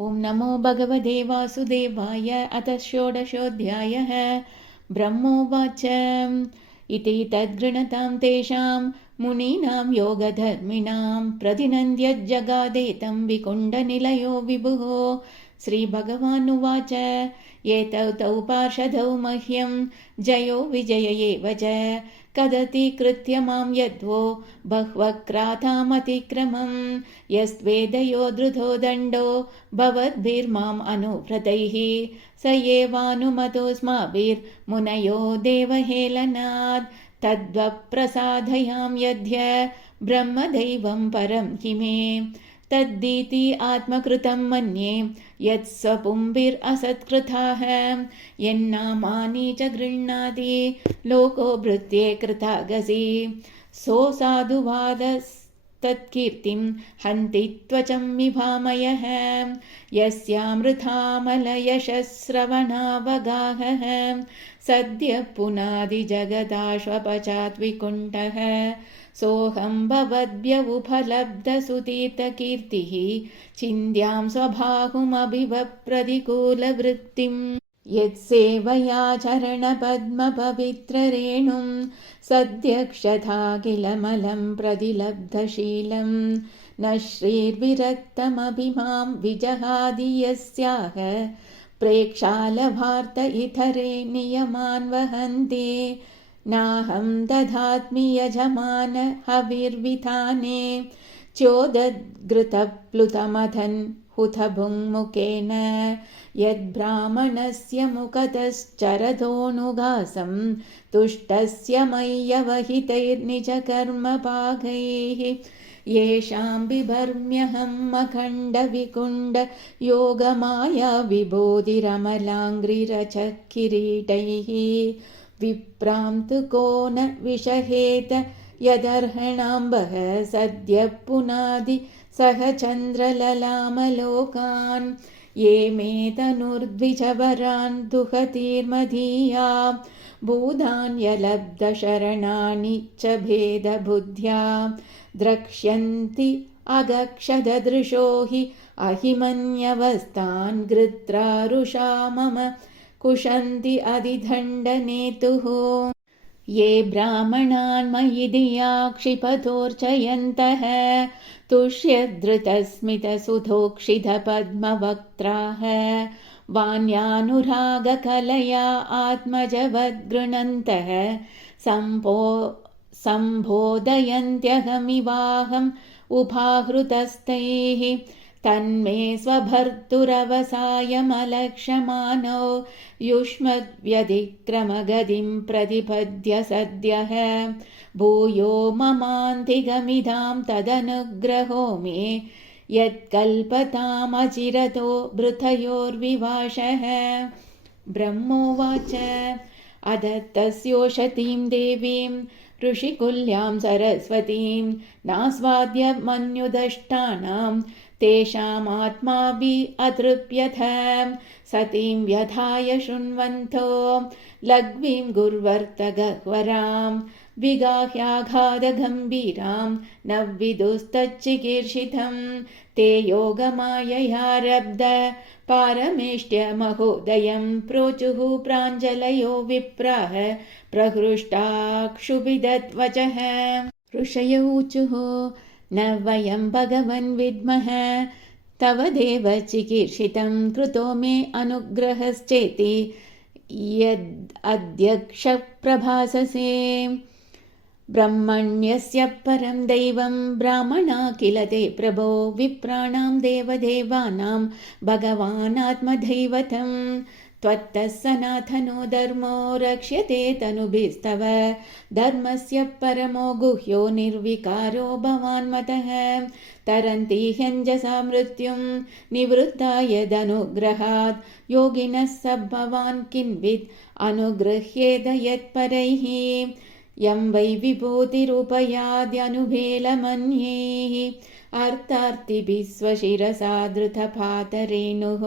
ॐ नमो भगवते वासुदेवाय। अथ षोडशोऽध्यायः। ब्रह्मोवाच इति तद्गृणतां तेषां मुनीनां योगधर्मिणां प्रतिनन्द्यज्जगादेतं विकुण्डनिलयो विभुः। श्रीभगवानुवाच एतौ तौ पार्षदौ मह्यं जयो विजय एव च कदतिकृत्य मां यद्वो बह्वक्रातामतिक्रमं यस्त्वेदयो धृतो दण्डो भवद्भिर्माम् अनुव्रतैः स एवानुमतोऽस्माभिर्मुनयो देवहेलनात् तद्वप्रसादयां यद्य ब्रह्मदैवं परं हि मे तद्दीति आत्मकृतं मन्ये यत्स्वपुंभिरसत्कृताः यन्नामानि च गृह्णाति लोको भृत्ये कृतागसि सोऽसाधुवादस्तत्कीर्तिं हन्ति त्वचं विभामयः यस्यामृतामलयशश्रवणावगाहः सद्यः पुनादिजगदाश्वपचात् विकुण्ठः सोऽहं भवद्भ्यवुपलब्धसुतीर्थकीर्तिः चिन्त्यां स्वबाहुमभिवप्रतिकूलवृत्तिम् यत्सेवया चरणपद्मपवित्ररेणुं सद्यक्षताखिलमलं प्रतिलब्धशीलं न श्रीर्विरक्तमपि मां विजहादि यस्याः प्रेक्षालभार्त इतरे नियमान् वहन्ति नाहं दधात्मि यजमान हविर्विधाने चोदद्घृतप्लुतमथन् हुतभुङ्मुखेन यद्ब्राह्मणस्य मुखतश्चरदोऽनुगासं तुष्टस्य मय्यवहितैर्निजकर्मपाकैः येषां बिभर्म्यहम् अखण्डविकुण्ड योगमाया विबोधिरमलाङ्घ्रिरचकिरीटैः विप्रां तु को न विषहेत यदर्हणाम्बः सद्यः पुनादि सह चन्द्रललामलोकान् ये मे तनुर्द्विजवरान् दुहतीर्मदीया भूधान्यलब्धशरणानि च भेदबुद्ध्या द्रक्ष्यन्ति अगक्षददृशो हि अहिमन्यवस्थान् गृत्रारुषा मम कुशन्ति अधिदण्डनेतुः ये ब्राह्मणान् मयि धिया क्षिपतोर्चयन्तः तुष्यधृतस्मितसुधोक्षितपद्मवक्त्राः वाण्यानुरागकलया आत्मजवद्गृणन्तः सम्बोधयन्त्यहमिवाहम् उपाहृतस्तैः तन्मे स्वभर्तुरवसायमलक्ष्यमाणो युष्मद्व्यतिक्रमगतिं प्रतिपद्य सद्यः भूयो ममान्तिकमिदां तदनुग्रहो मे यत्कल्पतामचिरतो भृतयोर्विवाशः। ब्रह्मोवाच अदत्तस्योषतीं देवीं ऋषिकुल्यां सरस्वतीं नास्वाद्य मन्युदष्टानां तेषामात्माभिः अतृप्यथ सतीं व्यथाय शृण्वन्तो लघ्वीं गुर्वर्त गह्वरां विगाह्याघातगम्भीरां न विदुस्तच्चिकीर्षितं ते योगमाययारब्ध पारमेष्ट्यमहोदयं प्रोचुः प्राञ्जलयो विप्राः प्रहृष्टाक्षुभिदत्वचः ऋषय ऊचुः न वयं भगवन् विद्मः तव देव चिकीर्षितं कृतो मे अनुग्रहश्चेति यदध्यक्षप्रभाससे ब्रह्मण्यस्य परं दैवं ब्राह्मणा किल ते प्रभो विप्राणां देवदेवानां भगवानात्मदैवतं त्वत्तः सनातनो धर्मो रक्ष्यते तनुभिस्तव धर्मस्य परमो गुह्यो निर्विकारो भवान्मतः तरन्ति ह्यञ्जसा मृत्युं निवृत्ता यदनुग्रहात् योगिनः स भवान् किन्वित् अनुगृह्येत यत्परैः यं वै विभूतिरुपयाद्यनुभेलमन्यैः अर्थार्तिभिः स्वशिरसा धृतपातरेणुः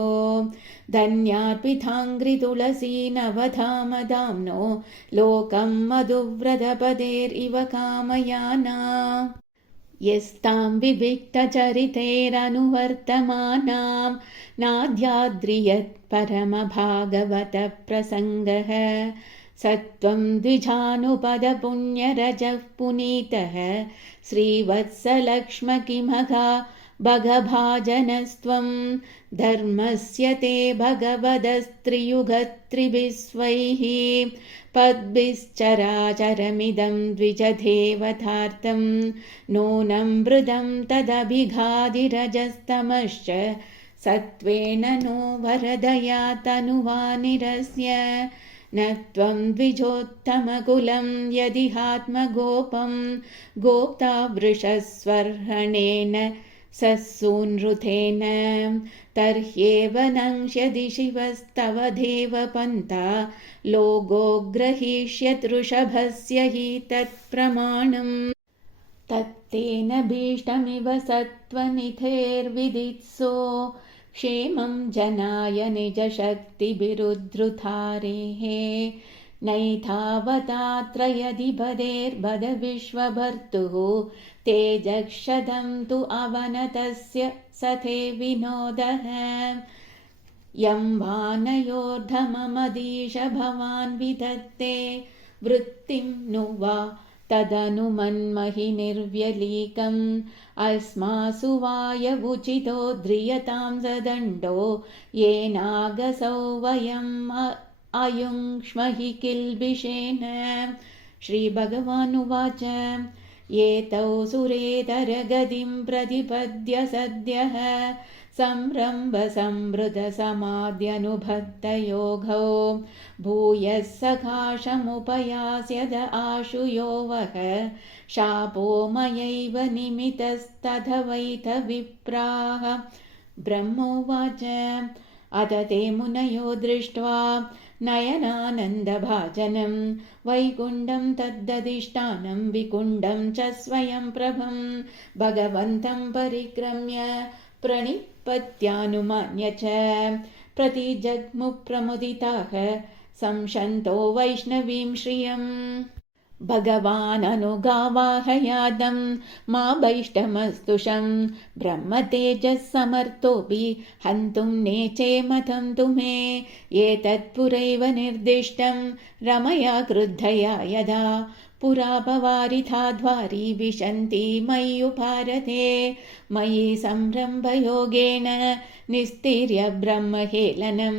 धन्यार्पिताङ्घ्रितुलसी नवधामदाम्नो लोकं मधुव्रतपदेरिव कामयाना यस्तां विविक्तचरितैरनुवर्तमानां नाद्याद्रियत्परमभागवतप्रसङ्गः सत्त्वं द्विजानुपदपुण्यरजः पुनीतः श्रीवत्सलक्ष्मकिमघा भगभाजनस्त्वं धर्मस्य ते भगवदस्त्रियुगत्रिभिस्वैः पद्भिश्चराचरमिदं द्विजदेवतार्थं नूनं मृदं तदभिघादिरजस्तमश्च सत्त्वेन नो वरदया तनुवानिरस्य न त्वं द्विजोत्तमकुलं यदिहात्मगोपं गोप्ता वृषस्वर्हणेन ससूनृतेन तर्ह्येव नङ्क्ष्यति शिवस्तव देवपन्था लोगो ग्रहीष्यतृषभस्य हि तत्प्रमाणम् तत्तेन भीष्टमिव सत्त्वनिधेर्विदित्सो क्षेमं जनाय निजशक्तिभिरुद्धृतारेः नैतावतात्रयधिपदेर्बद विश्वभर्तुः तेजक्षतं तु अवनतस्य सथे विनोदः यं वानयोर्धममदीश भवान् विदत्ते वृत्तिं नु वा तदनुमन्महि निर्व्यलीकम् अस्मासु वायवुचितो ध्रियतां सदण्डो येनागसौ वयम् अयुङ्क्ष्महि किल्बिषेण। श्रीभगवानुवाच एतौ सुरेतरगतिं प्रतिपद्य सद्यः संरम्भसंवृतसमाद्यनुभक्तयोगौ भूयः सकाशमुपयास्यद आशु यो वः शापो मयैव निमितस्तथवैथ विप्राः। ब्रह्मोवाच अथ ते मुनयो दृष्ट्वा नयनानन्दभाजनं वैकुण्ठं तद्दधिष्ठानं विकुण्ठं च स्वयं प्रभं भगवन्तं परिक्रम्य प्रणिपत्यानुमान्य च प्रतिजग्मुप्रमुदिताः संशन्तो वैष्णवीं श्रियम्। भगवाननुगावाहयादं मा वैष्टमस्तुषं ब्रह्मतेजस्समर्थोऽपि हन्तुं नेचेमथं तु मे एतत्पुरैव निर्दिष्टं रमया क्रुद्धया यदा पुरापवारिथा द्वारी विशन्ति मय्युपारते मयि संरम्भयोगेन निस्तीर्य ब्रह्महेलनं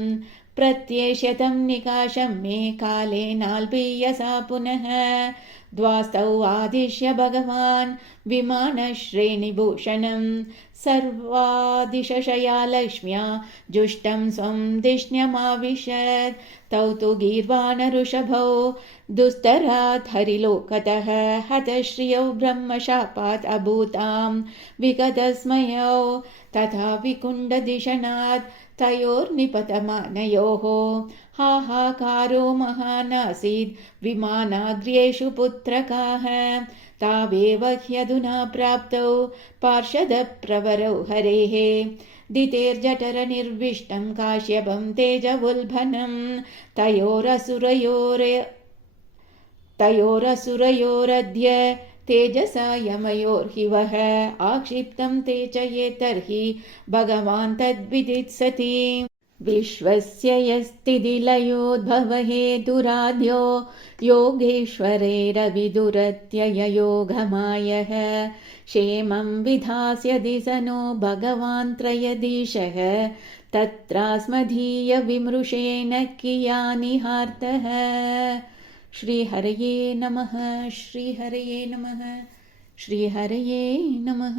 प्रत्येष्यतं निकाशं मे कालेनाल्पीयसा पुनः। द्वास्तौ आदिश्य भगवान् विमानश्रेणिभूषणं सर्वादिशया लक्ष्म्या जुष्टं स्वं धिष्ण्यमाविशत् तौ तु गीर्वाणऋषभौ दुस्तरात् हरिलोकतः हतश्रियौ ब्रह्मशापात् अभूतां विगतस्मयौ तथा विकुण्डधिषणात् तयोर्निपतमानयोः हाहाकारो महानासीद् विमानाग्र्येषु पुत्रकाः तावेव ह्यधुना प्राप्तौ पार्षदप्रवरौ हरेः दितेर्जठरनिर्विष्टं काश्यपं तेजवुल्भनं तयोरसुरयोरद्य तेजसा यमयोर्हि वः आक्षिप्तं ते च ये तर्हि भगवान् तद्विदित्सति। विश्वस्य यस्तिदिलयोद्भवहेतुराद्यो योगेश्वरैरविदुरत्यययोगमायः क्षेमं विधास्यति स नो भगवान् त्रयदीशः तत्रास्मदीयविमृशेन कियानिहार्तः। श्रीहरये नमः श्रीहरये नमः श्रीहरये नमः।